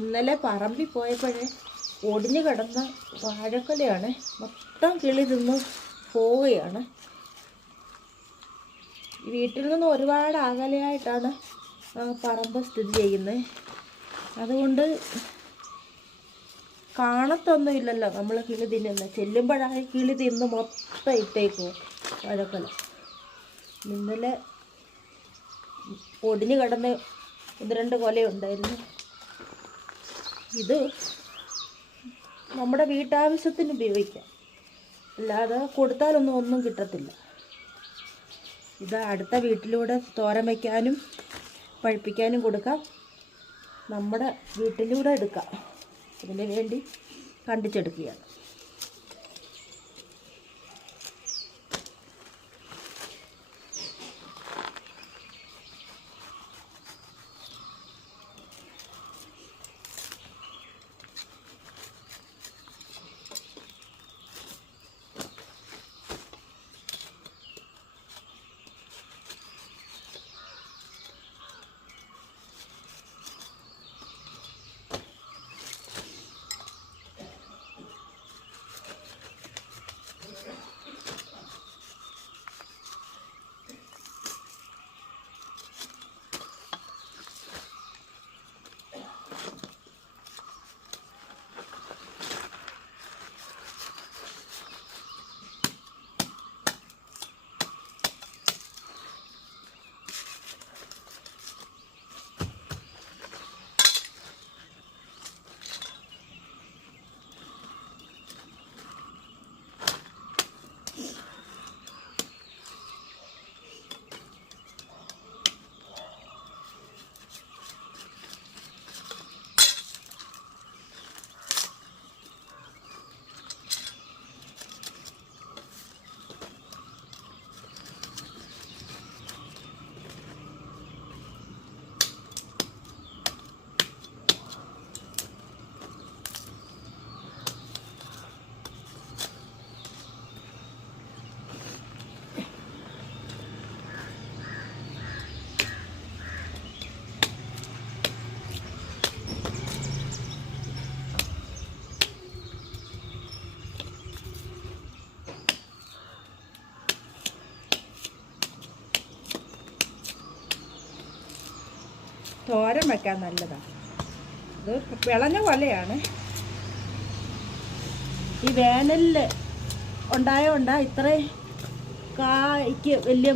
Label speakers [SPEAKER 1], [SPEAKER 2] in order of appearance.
[SPEAKER 1] ഇന്നലെ പറമ്പിൽ പോയപ്പോഴേ ഒടിഞ്ഞു കിടന്ന വാഴക്കൊലയാണ് മൊത്തം കിളി തിന്ന് പോവുകയാണ്. വീട്ടിൽ നിന്ന് ഒരുപാട് അകലെയായിട്ടാണ് പറമ്പ് സ്ഥിതി ചെയ്യുന്നത് അതുകൊണ്ട് കാണത്തൊന്നുമില്ലല്ലോ നമ്മൾ കിളി തിന്നുന്നത് ചെല്ലുമ്പോഴാണ് കിളി തിന്ന് മൊത്തം ഇട്ടേക്കും വാഴക്കൊല. ഇന്നലെ ഒടിഞ്ഞു കിടന്ന് ഒന്ന് രണ്ട് കൊലയുണ്ടായിരുന്നു. ഇത് നമ്മുടെ വീട്ടാവശ്യത്തിന് ഉപയോഗിക്കാം. അല്ലാതെ കൊടുത്താലൊന്നും ഒന്നും കിട്ടത്തില്ല. ഇത് അടുത്ത വീട്ടിലൂടെ തോരൻ വയ്ക്കാനും പഴുപ്പിക്കാനും കൊടുക്കാം. നമ്മുടെ വീട്ടിലൂടെ എടുക്കാം. അതിന് വേണ്ടി കണ്ടിച്ചെടുക്കുകയാണ്. തോരൻ വെക്കാൻ നല്ലതാണ് ഇത് വിളഞ്ഞ കൊലയാണ് ഈ വേനലിൽ ഉണ്ടായ ഉണ്ടാ ഇത്രയും കായ്ക്ക് വലിയ